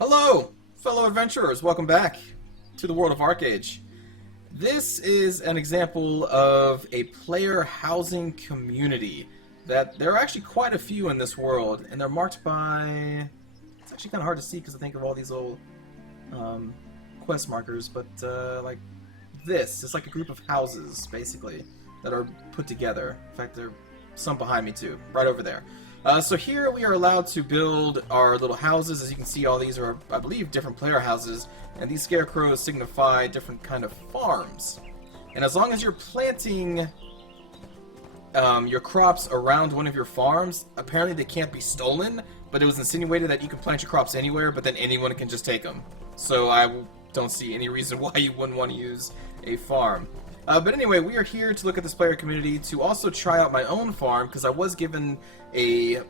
Hello, fellow adventurers. Welcome back to the world of ArcheAge. This is an example of a player housing community that there are actually quite a few in this world, and they're marked by... It's actually kind of hard to see because I think of all these old quest markers, but like this. It's like a group of houses, basically, that are put together. In fact, there are some behind me, too, right over there. So here we are allowed to build our little houses. As you can see, all these are, I believe, different player houses, and these scarecrows signify different kind of farms. And as long as you're planting your crops around one of your farms, apparently they can't be stolen, but it was insinuated that you can plant your crops anywhere, but then anyone can just take them. So I don't see any reason why you wouldn't want to use a farm. But anyway, we are here to look at this player community to also try out my own farm, because I was given a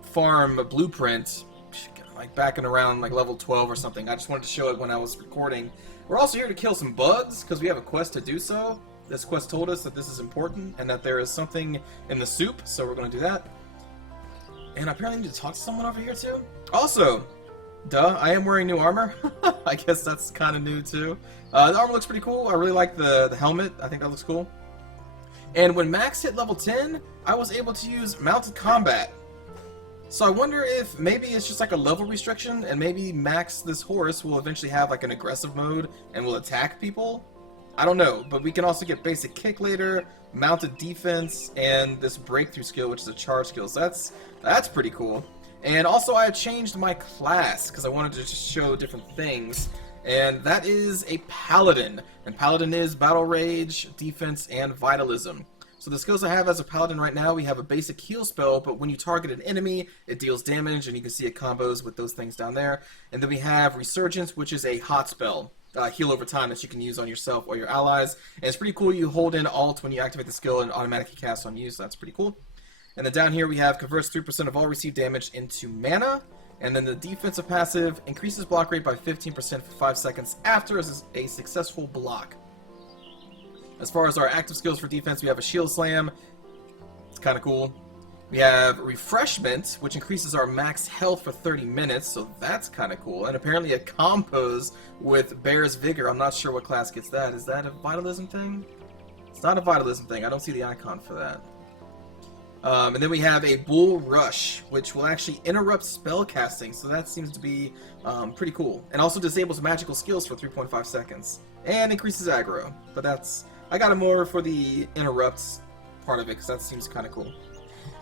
farm blueprint like back in around like level 12 or something. I just wanted to show it when I was recording. We're also here to kill some bugs, because we have a quest to do so. This quest told us that this is important, and that there is something in the soup, so we're going to do that. And I apparently need to talk to someone over here too. Also, duh, I am wearing new armor. I guess that's kind of new too. The armor looks pretty cool. I really like the helmet. I think that looks cool. And when Max hit level 10, I was able to use mounted combat. So I wonder if maybe it's just like a level restriction, and maybe Max, this horse, will eventually have like an aggressive mode and will attack people. I don't know, but we can also get basic kick later, mounted defense, and this breakthrough skill, which is a charge skill. So that's pretty cool. And also I changed my class because I wanted to just show different things. And that is a Paladin. And Paladin is Battle Rage, Defense, and Vitalism. So the skills I have as a Paladin right now, we have a basic heal spell, but when you target an enemy, it deals damage, and you can see it combos with those things down there. And then we have Resurgence, which is a hot spell. Heal over time that you can use on yourself or your allies. And it's pretty cool. You hold in Alt when you activate the skill and automatically cast on you, so that's pretty cool. And then down here we have converts 3% of all received damage into mana. And then the defensive passive increases block rate by 15% for 5 seconds after a successful block. As far as our active skills for defense, we have a shield slam. It's kind of cool. We have refreshment, which increases our max health for 30 minutes, so that's kind of cool. And apparently a compose with Bear's Vigor. I'm not sure what class gets that. Is that a vitalism thing? It's not a vitalism thing. I don't see the icon for that. And then we have a Bull Rush, which will actually interrupt spell casting, so that seems to be pretty cool. And also disables magical skills for 3.5 seconds. And increases aggro. But I got it more for the interrupts part of it, because that seems kind of cool.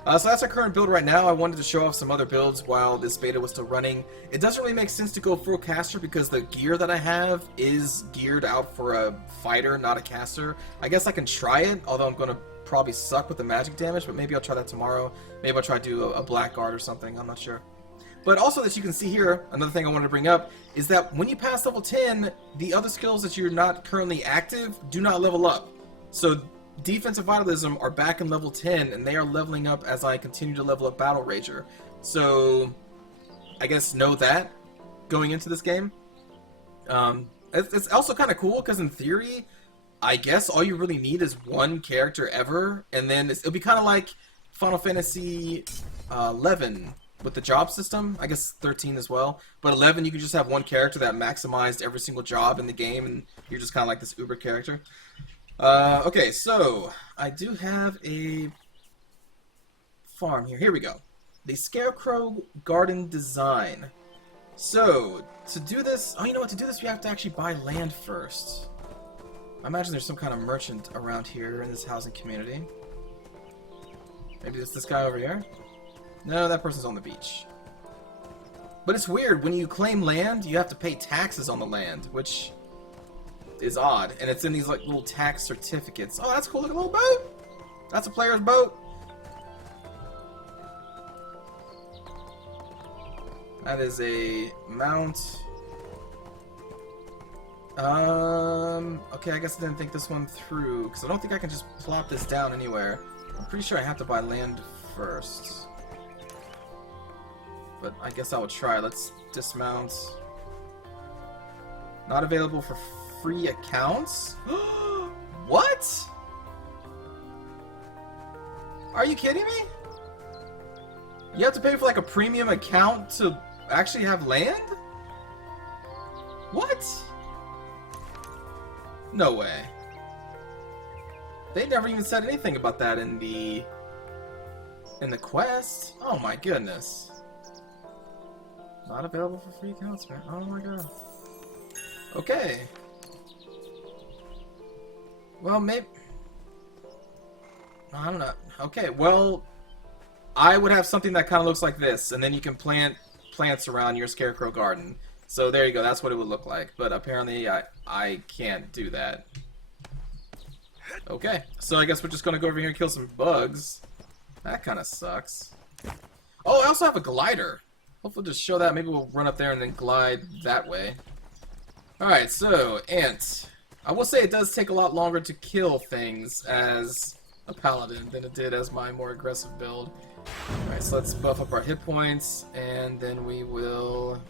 So that's our current build right now. I wanted to show off some other builds while this beta was still running. It doesn't really make sense to go full caster because the gear that I have is geared out for a fighter, not a caster. I guess I can try it, although I'm going to probably suck with the magic damage, but maybe I'll try that tomorrow. Maybe I'll try to do a blackguard or something, I'm not sure. But also, as you can see here, another thing I wanted to bring up is that when you pass level 10, the other skills that you're not currently active do not level up. So Defense and Vitalism are back in level 10, and they are leveling up as I continue to level up Battle Rager. So, I guess know that going into this game. It's also kind of cool, because in theory, I guess all you really need is one character ever, and then it'll be kind of like Final Fantasy 11 with the job system. I guess 13 as well. But 11, you can just have one character that maximized every single job in the game, and you're just kind of like this uber character. Okay, so I do have a farm here. Here we go. The Scarecrow Garden Design. So, to do this, oh, you know what, to do this we have to actually buy land first. I imagine there's some kind of merchant around here in this housing community. Maybe it's this guy over here? No, that person's on the beach. But it's weird, when you claim land, you have to pay taxes on the land, which is odd, and it's in these like little tax certificates. Oh, that's cool. Look at a little boat. That's a player's boat. That is a mount. Okay, I guess I didn't think this one through, because I don't think I can just plop this down anywhere. I'm pretty sure I have to buy land first. But I guess I will try. Let's dismount. Not available for free accounts? What? Are you kidding me? You have to pay for like a premium account to actually have land? What? No way. They never even said anything about that in the quest. Oh my goodness. Not available for free accounts, man. Oh my god. Okay. Well, maybe... I don't know. Okay, well... I would have something that kind of looks like this, and then you can plant plants around your scarecrow garden. So there you go, that's what it would look like. But apparently I can't do that. Okay, so I guess we're just going to go over here and kill some bugs. That kind of sucks. Oh, I also have a glider. Hopefully just show that. Maybe we'll run up there and then glide that way. Alright, so, ant. I will say it does take a lot longer to kill things as a paladin than it did as my more aggressive build. Alright, so let's buff up our hit points, and then we will...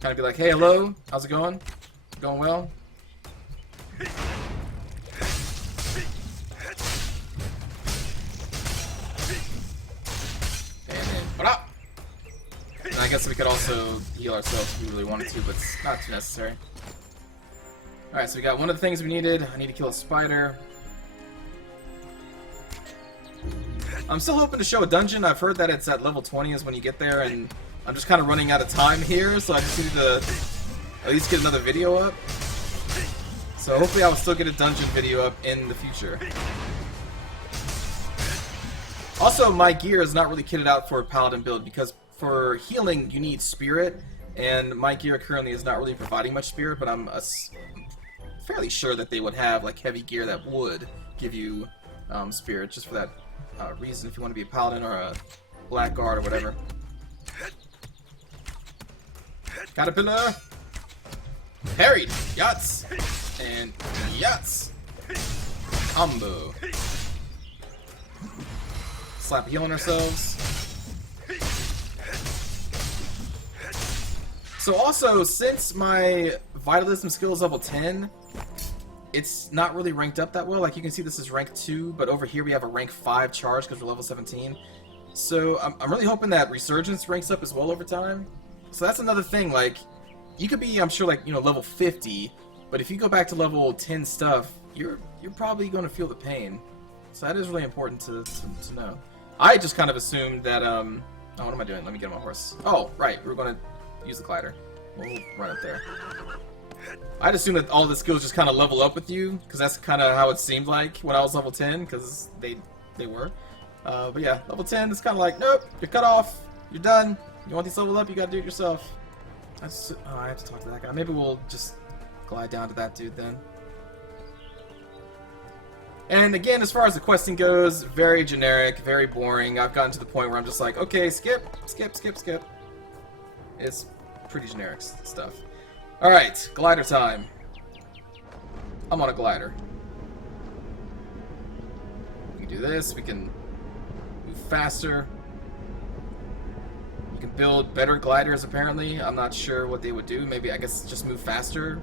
kind of be like, hey, hello, how's it going? Going well? And I guess we could also heal ourselves if we really wanted to, but it's not too necessary. Alright, so we got one of the things we needed. I need to kill a spider. I'm still hoping to show a dungeon. I've heard that it's at level 20 is when you get there, and I'm just kind of running out of time here, so I just need to at least get another video up. So hopefully I will still get a dungeon video up in the future. Also, my gear is not really kitted out for a paladin build because for healing you need spirit, and my gear currently is not really providing much spirit, but I'm fairly sure that they would have like heavy gear that would give you spirit just for that reason if you want to be a paladin or a blackguard or whatever. Caterpillar! Parried! Yachts! And yachts! Combo. Slap a heal on ourselves. So also, since my Vitalism skill is level 10, it's not really ranked up that well. Like you can see this is rank 2, but over here we have a rank 5 charge because we're level 17. So I'm really hoping that Resurgence ranks up as well over time. So that's another thing, like, you could be, I'm sure, like, you know, level 50, but if you go back to level 10 stuff, you're probably going to feel the pain. So that is really important to know. I just kind of assumed that, oh, what am I doing? Let me get on my horse. Oh, right, we're going to use the glider. We'll run up there. I'd assume that all the skills just kind of level up with you, because that's kind of how it seemed like when I was level 10, because they were. But yeah, level 10 is kind of like, nope, you're cut off, you're done. You want these leveled up, you gotta do it yourself. I have to talk to that guy. Maybe we'll just glide down to that dude then. And again, as far as the questing goes, very generic, very boring. I've gotten to the point where I'm just like, okay, skip, skip, skip, skip. It's pretty generic stuff. Alright, glider time. I'm on a glider. We can do this, we can move faster. You can build better gliders, apparently. I'm not sure what they would do. Maybe, I guess, just move faster.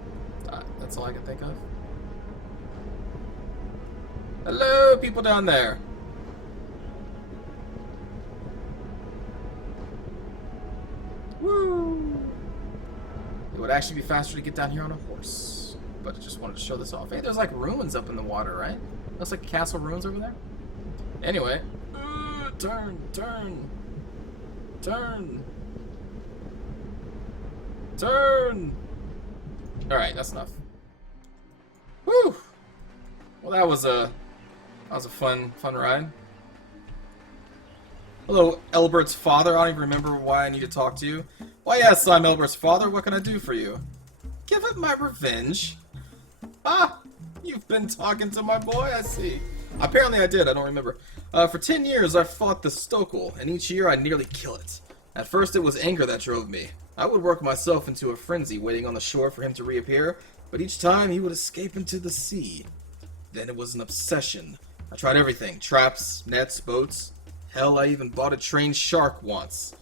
That's all I can think of. Hello, people down there. Woo! It would actually be faster to get down here on a horse. But I just wanted to show this off. Hey, there's like ruins up in the water, right? Looks like castle ruins over there. Anyway. Turn, turn. Turn! Turn! Alright, that's enough. Whew! Well, that was a fun ride. Hello, Elbert's father. I don't even remember why I need to talk to you. Why, yes, I'm Elbert's father. What can I do for you? Give it my revenge. Ah! You've been talking to my boy, I see. Apparently I did, I don't remember. For 10 years I've fought the Stokel, and each year I nearly kill it. At first it was anger that drove me. I would work myself into a frenzy waiting on the shore for him to reappear, but each time he would escape into the sea. Then it was an obsession. I tried everything. Traps, nets, boats. Hell, I even bought a trained shark once.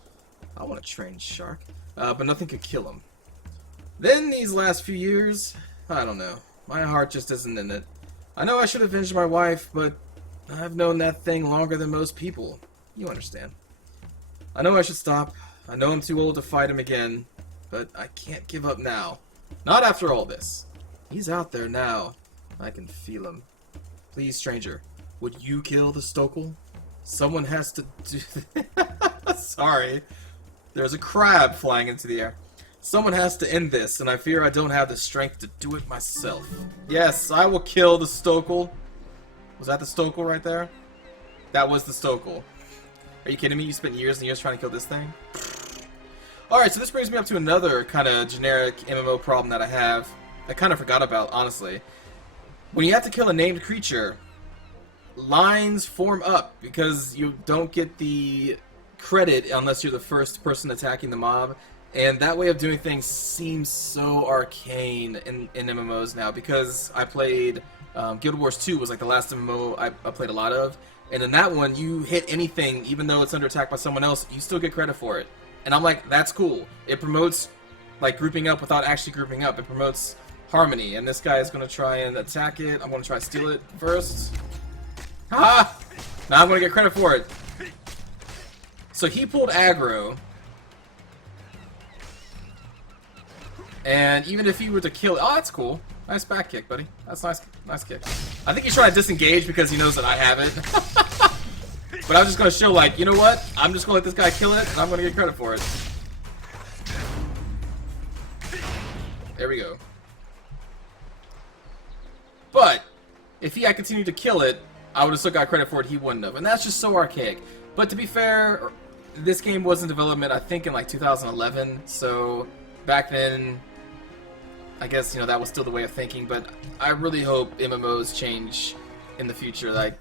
I want a trained shark. But nothing could kill him. Then these last few years, I don't know. My heart just isn't in it. I know I should avenge my wife, but I've known that thing longer than most people. You understand. I know I should stop, I know I'm too old to fight him again, but I can't give up now. Not after all this. He's out there now. I can feel him. Please, stranger, would you kill the Stokel? Someone has to do... Sorry. There's a crab flying into the air. Someone has to end this, and I fear I don't have the strength to do it myself. Yes, I will kill the Stokel. Was that the Stokel right there? That was the Stokel. Are you kidding me? You spent years and years trying to kill this thing? Alright, so this brings me up to another kind of generic MMO problem that I have. I kind of forgot about, honestly. When you have to kill a named creature, lines form up because you don't get the credit unless you're the first person attacking the mob. And that way of doing things seems so arcane in MMOs now, because I played Guild Wars 2 was like the last MMO I played a lot of, and in that one you hit anything, even though it's under attack by someone else, you still get credit for it. And I'm like, that's cool. It promotes like grouping up without actually grouping up. It promotes harmony, and this guy is going to try and attack it. I'm going to try to steal it first. Ha! Now I'm going to get credit for it. So he pulled aggro. And even if he were to kill it... Oh, that's cool. Nice back kick, buddy. That's nice. Nice kick. I think he's trying to disengage because he knows that I have it. But I'm just going to show, like, you know what? I'm just going to let this guy kill it, and I'm going to get credit for it. There we go. But, if he had continued to kill it, I would have still got credit for it. He wouldn't have. And that's just so archaic. But to be fair, this game was in development, I think, in, like, 2011. So, back then... I guess, you know, that was still the way of thinking, but I really hope MMOs change in the future, like,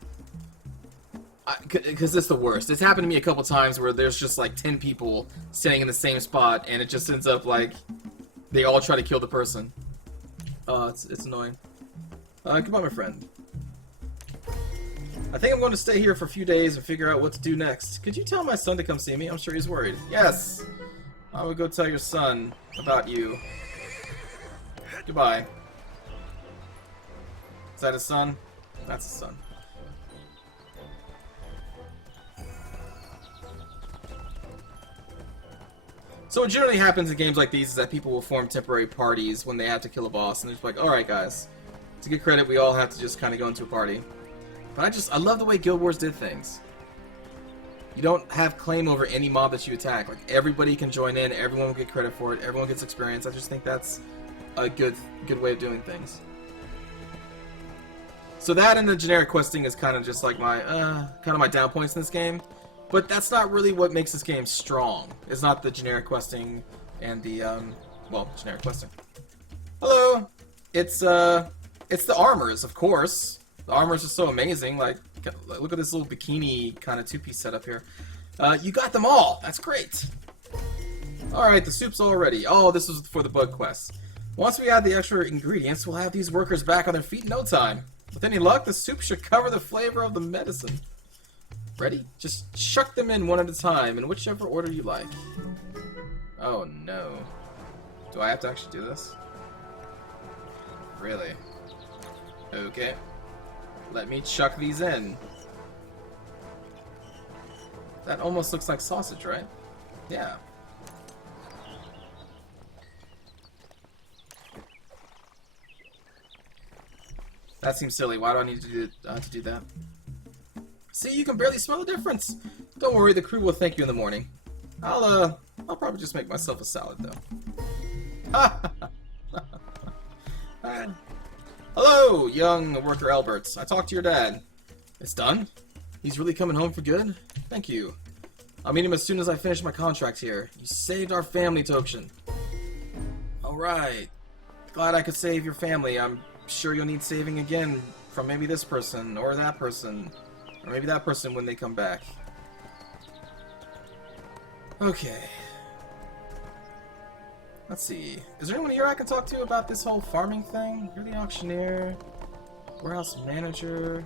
because it's the worst. It's happened to me a couple times where there's just, like, 10 people sitting in the same spot, and it just ends up, like, they all try to kill the person. It's annoying. Goodbye, my friend. I think I'm going to stay here for a few days and figure out what to do next. Could you tell my son to come see me? I'm sure he's worried. Yes! I will go tell your son about you. Goodbye. Is that his son? That's his son. So what generally happens in games like these is that people will form temporary parties when they have to kill a boss, and they're just like, alright guys, to get credit we all have to just kind of go into a party. But I love the way Guild Wars did things. You don't have claim over any mob that you attack. Like, everybody can join in, everyone will get credit for it, everyone gets experience. I just think that's a good way of doing things. So that and the generic questing is kind of just like my my down points in this game, but that's not really what makes this game strong. It's not the generic questing and the generic questing. Hello, it's the armors, of course. The armors are so amazing. Like, look at this little bikini kind of two-piece setup here. You got them all. That's great. All right, the soup's all ready. Oh, this was for the bug quest. Once we add the extra ingredients, we'll have these workers back on their feet in no time. With any luck, the soup should cover the flavor of the medicine. Ready? Just chuck them in one at a time, in whichever order you like. Oh no. Do I have to actually do this? Really? Okay. Let me chuck these in. That almost looks like sausage, right? Yeah. That seems silly. Why do I need to do that? See, you can barely smell the difference. Don't worry, the crew will thank you in the morning. I'll probably just make myself a salad, though. Hello, young worker Albert. I talked to your dad. It's done? He's really coming home for good? Thank you. I'll meet him as soon as I finish my contract here. You saved our family, Tokshen. Alright. Glad I could save your family. I'm sure you'll need saving again from maybe this person, or that person, or maybe that person when they come back. Okay. Let's see. Is there anyone here I can talk to about this whole farming thing? You're the auctioneer, warehouse manager,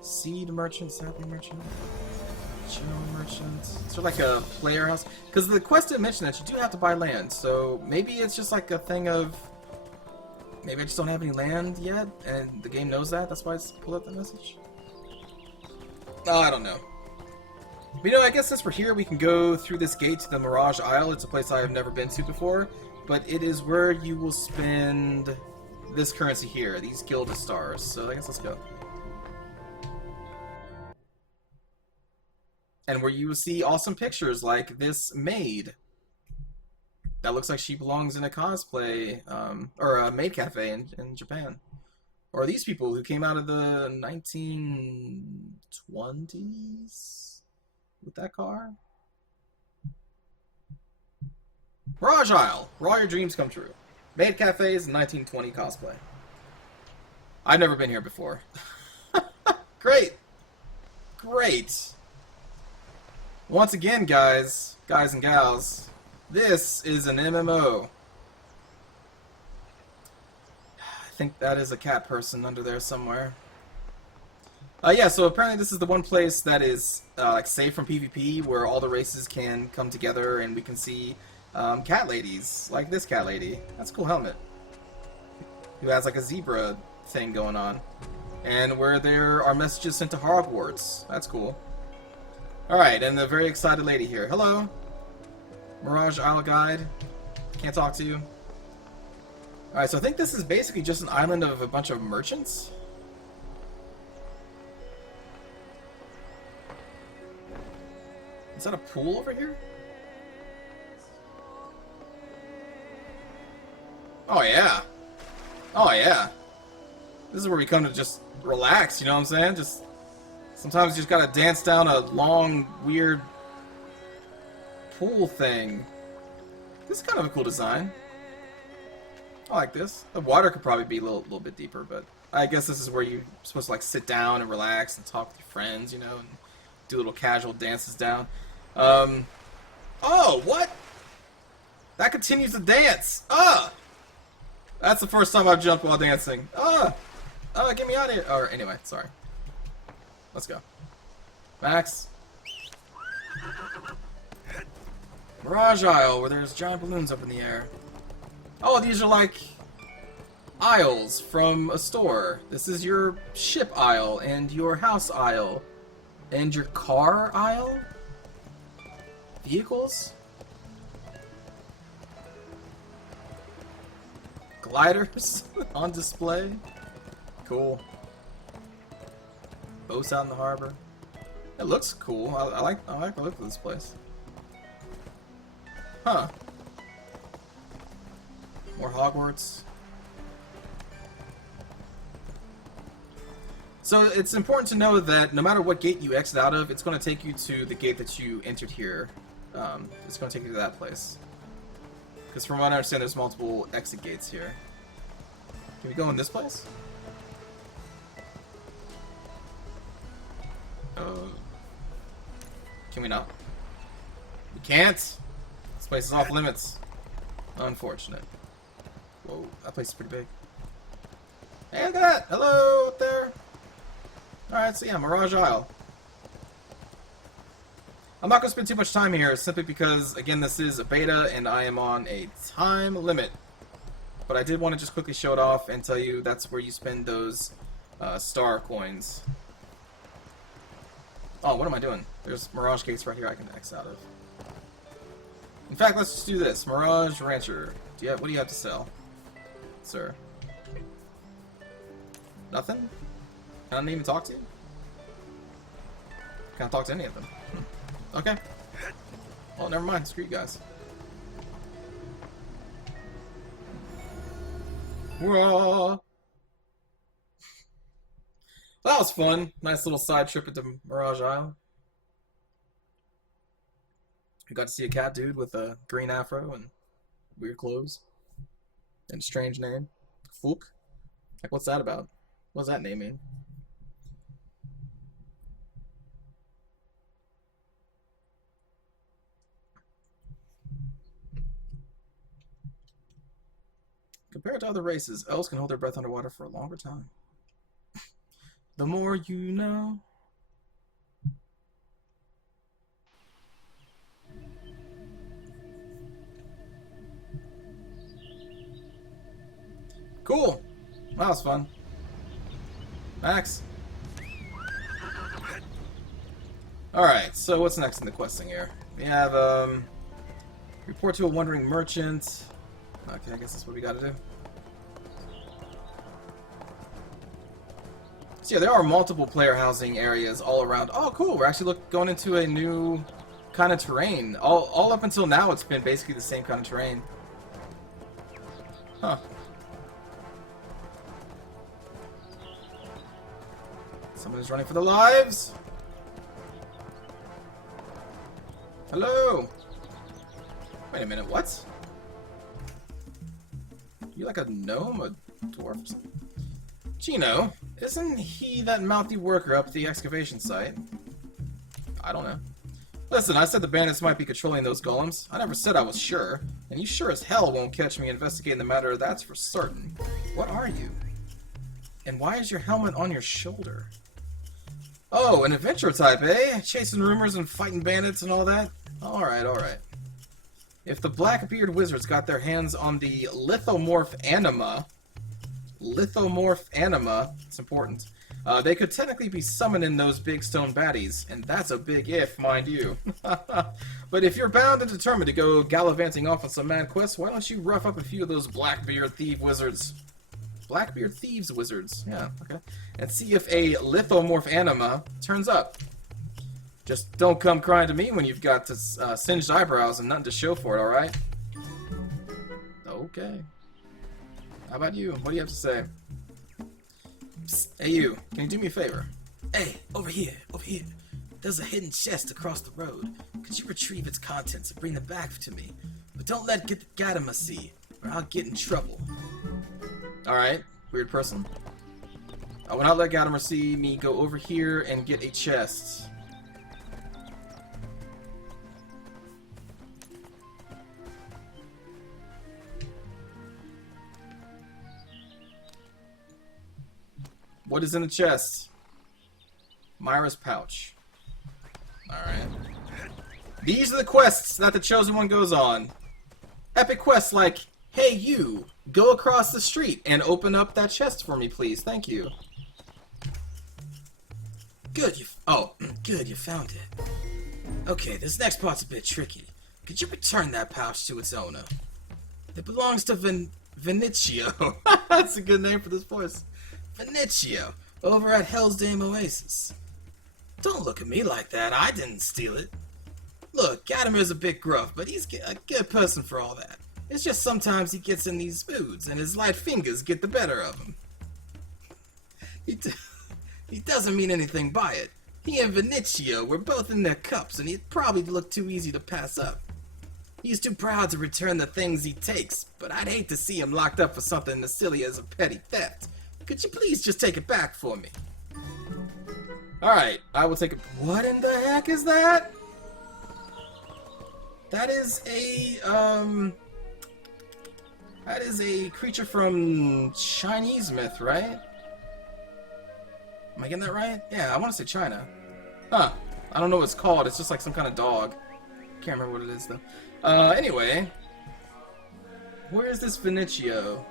seed merchant, sapling merchant, general merchant. Is there like a player house? Because the quest didn't mention that you do have to buy land, so maybe it's just like a thing of maybe I just don't have any land yet, and the game knows that. That's why it's pulled up the message. Oh, I don't know. But, you know, I guess since we're here, we can go through this gate to the Mirage Isle. It's a place I have never been to before, but it is where you will spend this currency here, these Gilded Stars. So I guess let's go. And where you will see awesome pictures like this maid. That looks like she belongs in a cosplay, or a maid cafe in Japan. Or these people who came out of the 1920s with that car. Mirage Isle, where all your dreams come true. Maid cafes, 1920 cosplay. I've never been here before. Great. Great. Once again, guys and gals, this is an MMO. I think that is a cat person under there somewhere. Yeah, so apparently this is the one place that is like safe from PvP, where all the races can come together and we can see cat ladies, like this cat lady. That's a cool helmet. Who has like a zebra thing going on. And where there are messages sent to Hogwarts. That's cool. Alright, and the very excited lady here. Hello. Mirage Isle Guide. Can't talk to you. Alright, so I think this is basically just an island of a bunch of merchants. Is that a pool over here? Oh yeah. Oh yeah. This is where we come to just relax, you know what I'm saying? Just sometimes you just gotta dance down a long, weird pool thing. This is kind of a cool design. I like this. The water could probably be a little bit deeper, but I guess this is where you're supposed to like sit down and relax and talk with your friends, you know, and do little casual dances down. Oh, what? That continues to dance. That's the first time I've jumped while dancing. Get me out of here. Or anyway, sorry. Let's go. Max. Mirage Isle, where there's giant balloons up in the air. Oh, these are like aisles from a store. This is your ship aisle, and your house aisle, and your car aisle? Vehicles? Gliders on display? Cool. Boats out in the harbor. It looks cool. I like the look of this place. Huh. More Hogwarts. So it's important to know that no matter what gate you exit out of, it's going to take you to the gate that you entered here. It's going to take you to that place. Because from what I understand, there's multiple exit gates here. Can we go in this place? Can we not? We can't? This place is off limits. Unfortunate. Whoa, that place is pretty big. Hey, look at that! Hello, up there! Alright, so yeah, Mirage Isle. I'm not going to spend too much time here, simply because, again, this is a beta, and I am on a time limit. But I did want to just quickly show it off and tell you that's where you spend those star coins. Oh, what am I doing? There's Mirage gates right here I can X out of. In fact, let's just do this. Mirage Rancher. What do you have to sell, sir? Nothing? Can I even talk to you? Can't talk to any of them. Okay. Well, never mind. Screw you guys. Whoa. That was fun. Nice little side trip into Mirage Isle. We got to see a cat dude with a green afro and weird clothes. And a strange name. Fook? Like, what's that about? What does that name mean? Compared to other races, elves can hold their breath underwater for a longer time. The more you know. Cool. That was fun. Max. Alright, so what's next in the questing here? We have, report to a wandering merchant. Okay, I guess that's what we gotta do. So yeah, there are multiple player housing areas all around. Oh, cool, we're actually going into a new kind of terrain. All up until now, it's been basically the same kind of terrain. Huh. Someone is running for their lives. Hello. Wait a minute, what? You like a gnome, a dwarf? Or something? Gino, isn't he that mouthy worker up at the excavation site? I don't know. Listen, I said the bandits might be controlling those golems. I never said I was sure. And you sure as hell won't catch me investigating the matter, that's for certain. What are you? And why is your helmet on your shoulder? Oh, an adventurer type, eh? Chasing rumors and fighting bandits and all that? Alright, alright. If the Blackbeard wizards got their hands on the lithomorph anima, it's important, they could technically be summoning those big stone baddies, and that's a big if, mind you. But if you're bound and determined to go gallivanting off on some mad quests, why don't you rough up a few of those Blackbeard wizards, yeah, okay, and see if a lithomorph anima turns up. Just don't come crying to me when you've got singed eyebrows and nothing to show for it, alright? Okay. How about you? What do you have to say? Psst, hey you, can you do me a favor? Hey, over here. There's a hidden chest across the road. Could you retrieve its contents and bring them back to me? But don't let Gadama see, or I'll get in trouble. Alright, weird person. I will not let Gadama see me go over here and get a chest. What is in the chest? Myra's pouch. Alright. These are the quests that the Chosen One goes on. Epic quests like, hey you, go across the street and open up that chest for me please, thank you. Good, good, you found it. Okay, this next part's a bit tricky. Could you return that pouch to its owner? It belongs to Vinicio. That's a good name for this place. Vinicio, over at Hellsdame Oasis. Don't look at me like that, I didn't steal it. Look, Gadamir's a bit gruff, but he's a good person for all that. It's just sometimes he gets in these moods, and his light fingers get the better of him. He doesn't mean anything by it. He and Vinicio were both in their cups, and he'd probably look too easy to pass up. He's too proud to return the things he takes, but I'd hate to see him locked up for something as silly as a petty theft. Could you please just take it back for me? Alright, I will take it. What in the heck is that? That is a creature from Chinese myth, right? Am I getting that right? Yeah, I want to say China. Huh. I don't know what it's called. It's just like some kind of dog. Can't remember what it is, though. Anyway. Where is this Vinicio?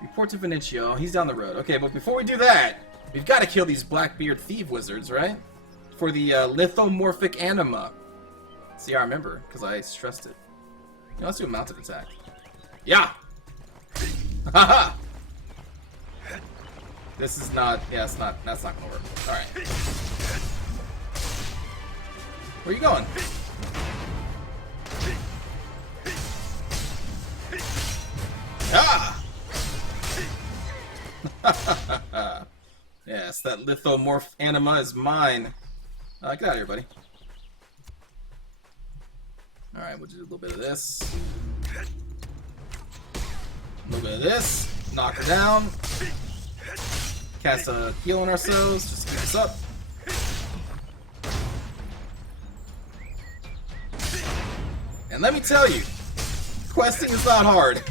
Report to Vinicio. He's down the road. Okay, but before we do that, we've got to kill these Blackbeard thief wizards, right? For the lithomorphic anima. See, I remember, because I stressed it. You know, let's do a mounted attack. Yeah! Haha! This is not, yeah, that's not gonna work. Alright. Where are you going? Ah! Yes, that lithomorph anima is mine. Get out of here, buddy. Alright, we'll do a little bit of this. A little bit of this. Knock her down. Cast a heal on ourselves. Just keep us up. And let me tell you, questing is not hard.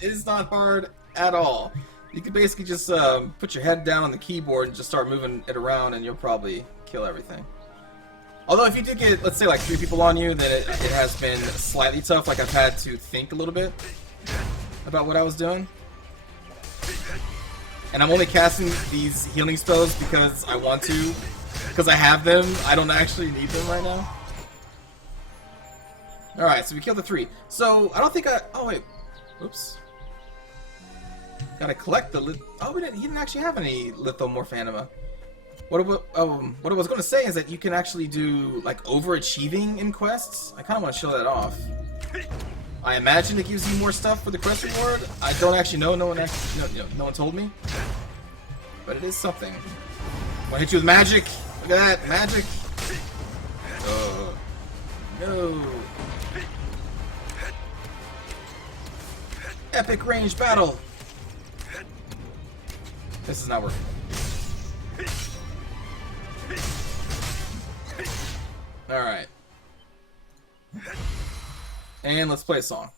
It is not hard at all. You can basically just put your head down on the keyboard and just start moving it around and you'll probably kill everything. Although if you did get, let's say, like 3 people on you, then it has been slightly tough. Like I've had to think a little bit about what I was doing. And I'm only casting these healing spells because I want to. because I have them, I don't actually need them right now. Alright, so we killed the 3. So, I don't think I... Oh, wait. Oops. Gotta collect the... Oh, he didn't actually have any lithomorph anima. What I was going to say is that you can actually do, like, overachieving in quests. I kind of want to show that off. I imagine it gives you more stuff for the quest reward. I don't actually know. No one told me. But it is something. I'm gonna hit you with magic. Look at that. Magic. Oh. No. Epic range battle. This is not working. Alright. And let's play a song.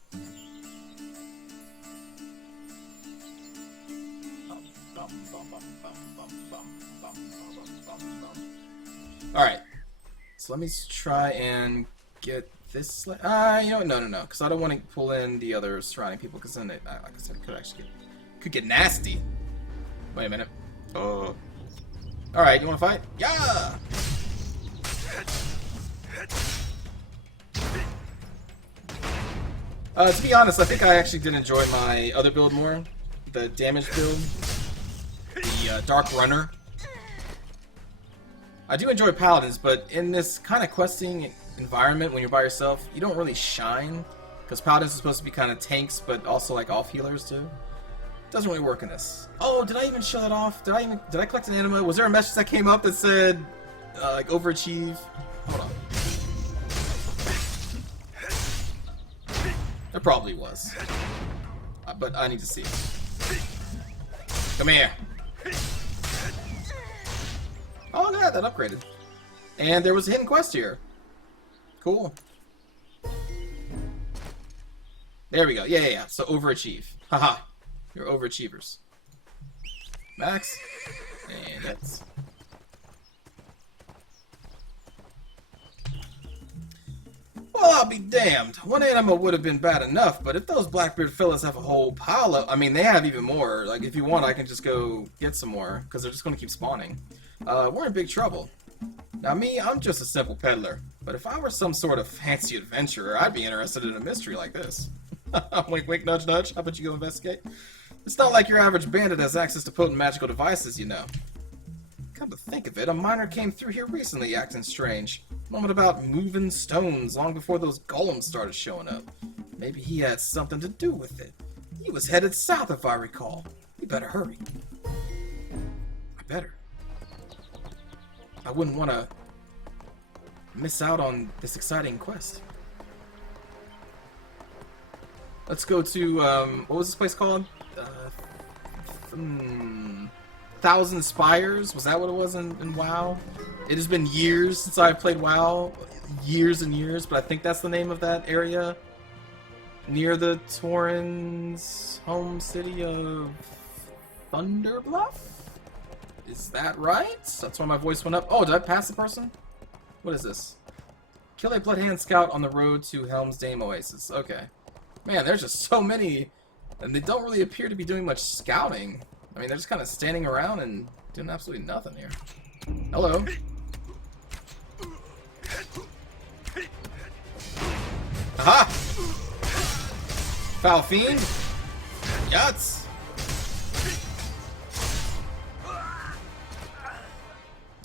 Alright. So let me try and get this... you know, no. Because I don't want to pull in the other surrounding people, because then it, like I said, could get nasty. Wait a minute. Oh. Alright, you want to fight? Yeah! To be honest, I think I actually did enjoy my other build more. The damage build. The Dark Runner. I do enjoy Paladins, but in this kind of questing environment when you're by yourself, you don't really shine. Because Paladins are supposed to be kind of tanks, but also like off healers too. Doesn't really work in this. Oh, did I even show that off? Did I collect an anima? Was there a message that came up that said, like, overachieve? Hold on. There probably was. But I need to see. Come here. Oh, yeah, that upgraded. And there was a hidden quest here. Cool. There we go. Yeah. So overachieve. Haha. You're overachievers. Max. And that's... Well, I'll be damned. One anima would have been bad enough, but if those Blackbeard fellas have a whole pile of... I mean, they have even more. Like, if you want, I can just go get some more, because they're just going to keep spawning. We're in big trouble. Now, me, I'm just a simple peddler. But if I were some sort of fancy adventurer, I'd be interested in a mystery like this. Wink, wink, nudge, nudge. How about you go investigate? It's not like your average bandit has access to potent magical devices, you know. Come to think of it, a miner came through here recently acting strange. Moment about moving stones long before those golems started showing up. Maybe he had something to do with it. He was headed south, if I recall. We better hurry. I better. I wouldn't want to miss out on this exciting quest. Let's go to, what was this place called? Thousand Spires? Was that what it was in WoW? It has been years since I played WoW. Years and years, but I think that's the name of that area. Near the Tauren's home city of Thunderbluff? Is that right? That's why my voice went up. Oh, did I pass the person? What is this? Kill a Bloodhand Scout on the road to Helm's Dame Oasis. Okay. Man, there's just so many, and they don't really appear to be doing much scouting. I mean, they're just kind of standing around and doing absolutely nothing here. Hello. Aha! Foul Fiend. Yuts.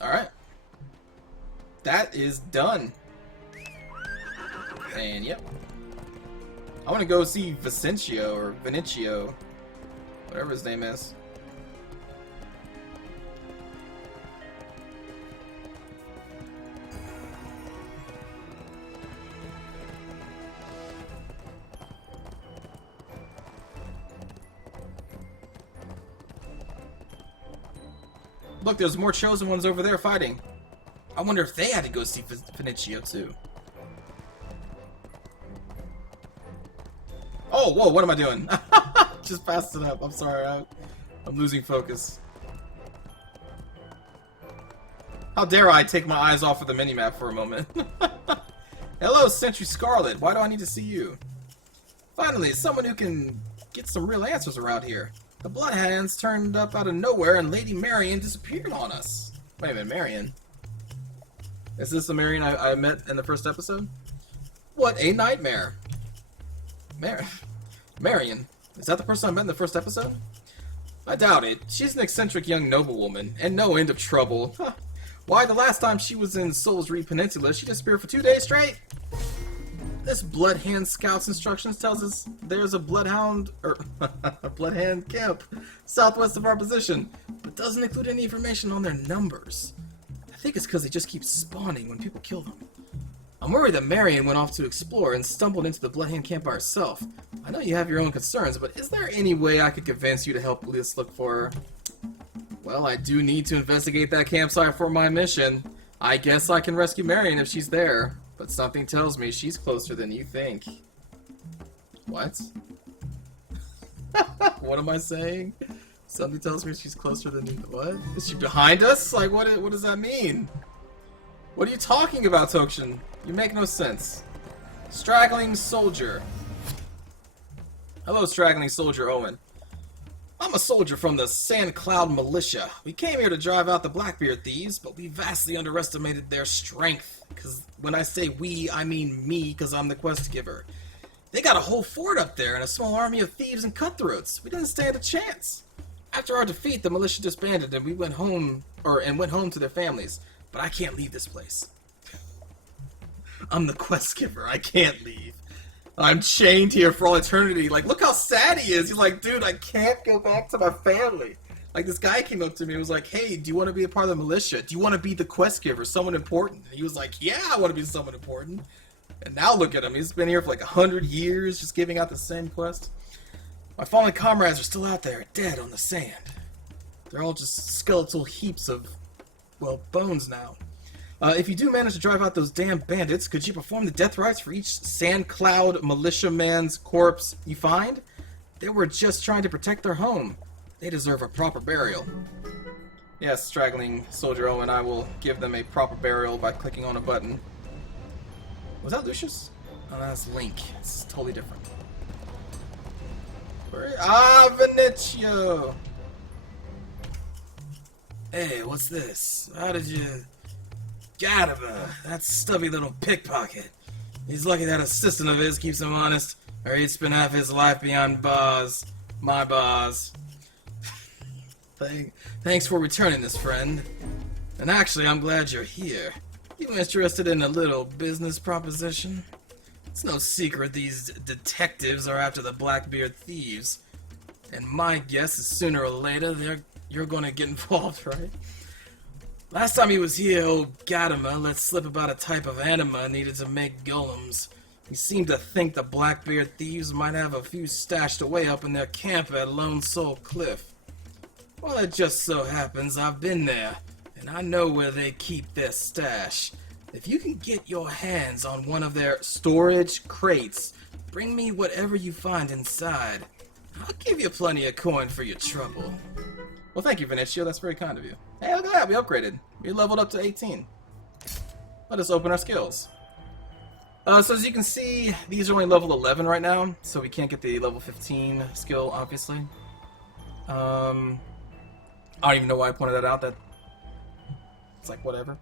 Alright. That is done. And yep. I want to go see Vicencio or Vinicio, whatever his name is. Look, there's more chosen ones over there fighting. I wonder if they had to go see Vinicio too. Oh, whoa, what am I doing? Just passed it up. I'm sorry. I'm losing focus. How dare I take my eyes off of the minimap for a moment? Hello, Sentry Scarlet. Why do I need to see you? Finally, someone who can get some real answers around here. The Bloodhounds turned up out of nowhere and Lady Marion disappeared on us. Wait a minute, Marion? Is this the Marion I met in the first episode? What a nightmare. Marion? Is that the person I met in the first episode? I doubt it. She's an eccentric young noblewoman, and no end of trouble. Huh. Why, the last time she was in Soul's Reed Peninsula, she disappeared for 2 days straight? This Bloodhand Scout's instructions tells us there's a Bloodhound, or a Bloodhand camp southwest of our position, but doesn't include any information on their numbers. I think it's because they just keep spawning when people kill them. I'm worried that Marion went off to explore and stumbled into the Bloodhand camp by herself. I know you have your own concerns, but is there any way I could convince you to help us look for her? Well, I do need to investigate that campsite for my mission. I guess I can rescue Marion if she's there, but something tells me she's closer than you think. What? What am I saying? Something tells me she's closer than you. What? Is she behind us? Like, what does that mean? What are you talking about, Tokshen? You make no sense. Straggling Soldier. Hello, Straggling Soldier Owen. I'm a soldier from the Sand Cloud Militia. We came here to drive out the Blackbeard thieves, but we vastly underestimated their strength. Because when I say we, I mean me, because I'm the quest giver. They got a whole fort up there and a small army of thieves and cutthroats. We didn't stand a chance. After our defeat, the militia disbanded and we went home to their families. But I can't leave this place. I'm the quest giver. I can't leave. I'm chained here for all eternity. Like, look how sad he is. He's like, dude, I can't go back to my family. Like, this guy came up to me and was like, hey, do you want to be a part of the militia? Do you want to be the quest giver, someone important? And he was like, yeah, I want to be someone important. And now look at him. He's been here for like 100 years just giving out the same quest. My fallen comrades are still out there, dead on the sand. They're all just skeletal heaps of, well, bones now. If you do manage to drive out those damn bandits, could you perform the death rites for each Sand Cloud militiaman's corpse you find? They were just trying to protect their home. They deserve a proper burial. Yes, Straggling Soldier Owen, I will give them a proper burial by clicking on a button. Was that Lucius? Oh, that's Link. It's totally different. Vinicio! Hey, what's this? How did you... Gadaba, that stubby little pickpocket. He's lucky that assistant of his keeps him honest, or he'd spend half his life beyond bars. My bars. Thanks for returning this, friend. And actually, I'm glad you're here. You interested in a little business proposition? It's no secret these detectives are after the Blackbeard thieves. And my guess is sooner or later you're gonna get involved, right? Last time he was here, old Gadama let slip about a type of anima needed to make golems. He seemed to think the Blackbeard thieves might have a few stashed away up in their camp at Lone Soul Cliff. Well, it just so happens I've been there, and I know where they keep their stash. If you can get your hands on one of their storage crates, bring me whatever you find inside. I'll give you plenty of coin for your trouble. Well, thank you, Vinicio. That's very kind of you. Hey, look at that. We upgraded. We leveled up to 18. Let us open our skills. So as you can see, these are only level 11 right now, so we can't get the level 15 skill, obviously. I don't even know why I pointed that out. It's like, whatever.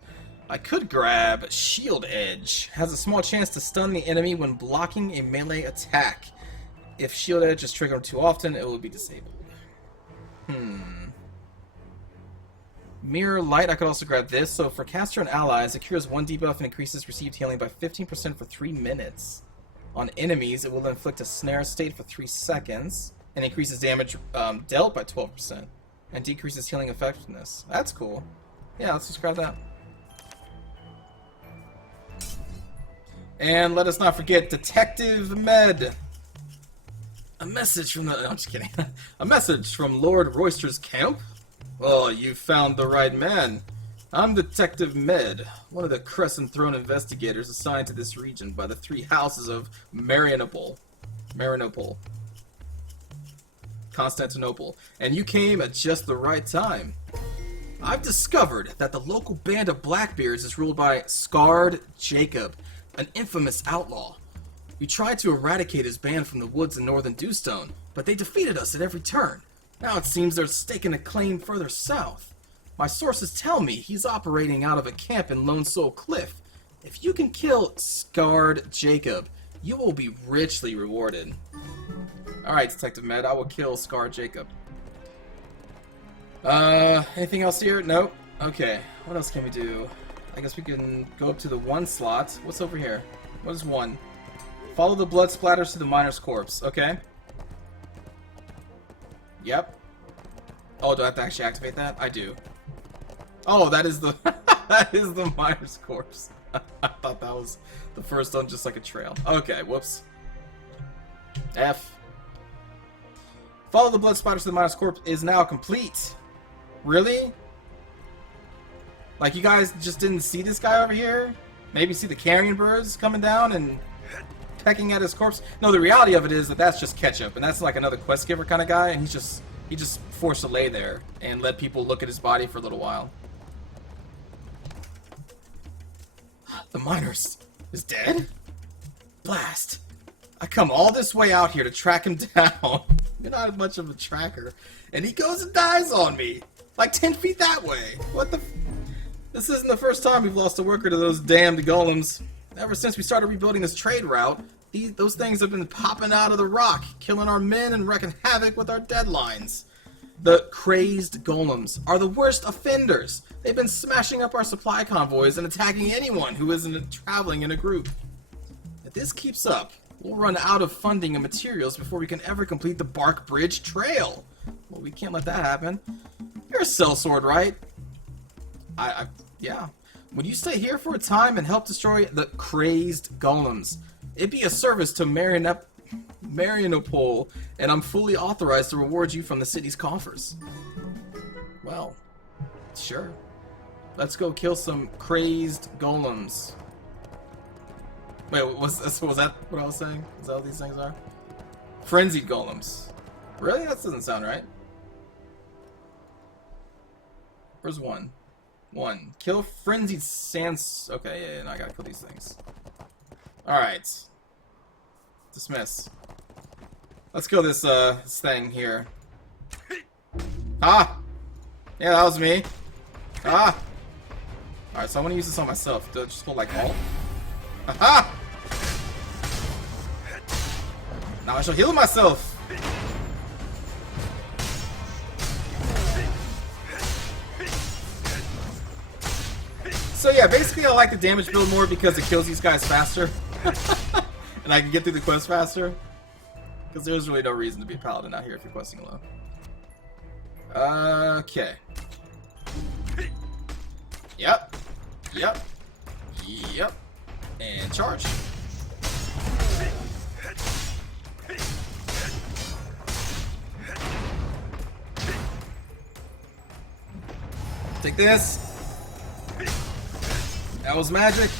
I could grab Shield Edge. Has a small chance to stun the enemy when blocking a melee attack. If Shield Edge is triggered too often, it will be disabled. Mirror Light, I could also grab this. So for caster and allies, it cures 1 debuff and increases received healing by 15% for 3 minutes. On enemies, it will inflict a snare state for 3 seconds, and increases damage dealt by 12%, and decreases healing effectiveness. That's cool. Yeah, let's just grab that. And let us not forget Detective Med. A message from the... No, I'm just kidding. A message from Lord Royster's camp? Oh, you found the right man. I'm Detective Med, one of the Crescent Throne investigators assigned to this region by the 3 houses of Marinople, Constantinople, and you came at just the right time. I've discovered that the local band of Blackbeards is ruled by Scarred Jacob, an infamous outlaw. We tried to eradicate his band from the woods in northern Dewstone, but they defeated us at every turn. Now it seems they're staking a claim further south. My sources tell me he's operating out of a camp in Lone Soul Cliff. If you can kill Scarred Jacob, you will be richly rewarded. Alright, Detective Med, I will kill Scarred Jacob. Anything else here? Nope. Okay, what else can we do? I guess we can go up to the 1 slot. What's over here? What is 1? Follow the blood splatters to the miner's corpse. Okay. Yep. Oh, do I have to actually activate that? I do. Oh, that is the that is the miner's corpse. I thought that was the first one, just like a trail. Okay, whoops. F. Follow the blood splatters to the miner's corpse is now complete. Really? Like, you guys just didn't see this guy over here? Maybe see the carrion birds coming down and pecking at his corpse? No, the reality of it is that that's just Ketchup, and that's like another quest giver kind of guy, and he just forced to lay there and let people look at his body for a little while. The miners is dead? Blast. I come all this way out here to track him down. You're not much of a tracker. And he goes and dies on me. Like 10 feet that way. What the This isn't the first time we've lost a worker to those damned golems. Ever since we started rebuilding this trade route, those things have been popping out of the rock, killing our men and wreaking havoc with our deadlines. The crazed golems are the worst offenders. They've been smashing up our supply convoys and attacking anyone who isn't traveling in a group. If this keeps up, we'll run out of funding and materials before we can ever complete the Bark Bridge Trail. Well, we can't let that happen. You're a sellsword, right? Yeah. Would you stay here for a time and help destroy the crazed golems? It'd be a service to Marianopol, and I'm fully authorized to reward you from the city's coffers. Well, sure. Let's go kill some crazed golems. Wait, was that what I was saying? Is that what these things are? Frenzied golems. Really? That doesn't sound right. Where's 1? 1. Kill frenzied sands. Okay, yeah, no, I gotta kill these things. Alright. Dismiss. Let's kill this thing here. Ah! Yeah, that was me. Ah! Alright, so I want to use this on myself. Do I just go like alt? Aha! Now I shall heal myself! So yeah, basically I like the damage build more because it kills these guys faster. And I can get through the quest faster. Because there's really no reason to be a paladin out here if you're questing alone. Okay. Yep. Yep. Yep. And charge. Take this. That was magic.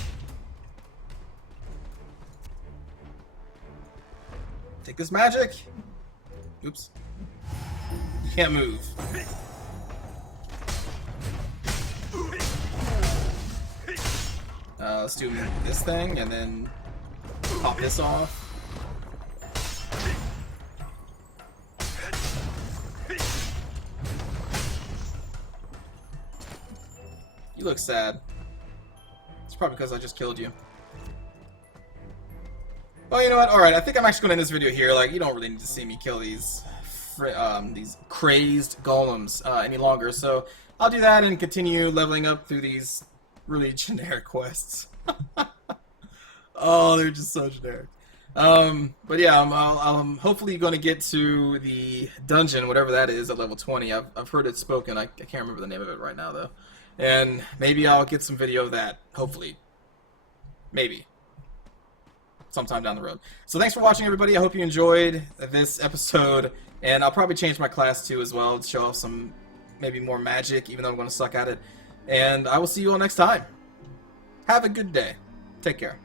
Take this magic. Oops. You can't move. Let's do this thing and then pop this off. You look sad. It's probably because I just killed you. Well, you know what? Alright, I think I'm actually going to end this video here. Like, you don't really need to see me kill these crazed golems any longer. So, I'll do that and continue leveling up through these really generic quests. Oh, they're just so generic. But yeah, I'm hopefully going to get to the dungeon, whatever that is, at level 20. I've heard it spoken. I can't remember the name of it right now, though. And maybe I'll get some video of that, hopefully. Maybe. Sometime down the road. So thanks for watching, everybody. I hope you enjoyed this episode. And I'll probably change my class, too, as well, to show off some, maybe more magic, even though I'm going to suck at it. And I will see you all next time. Have a good day. Take care.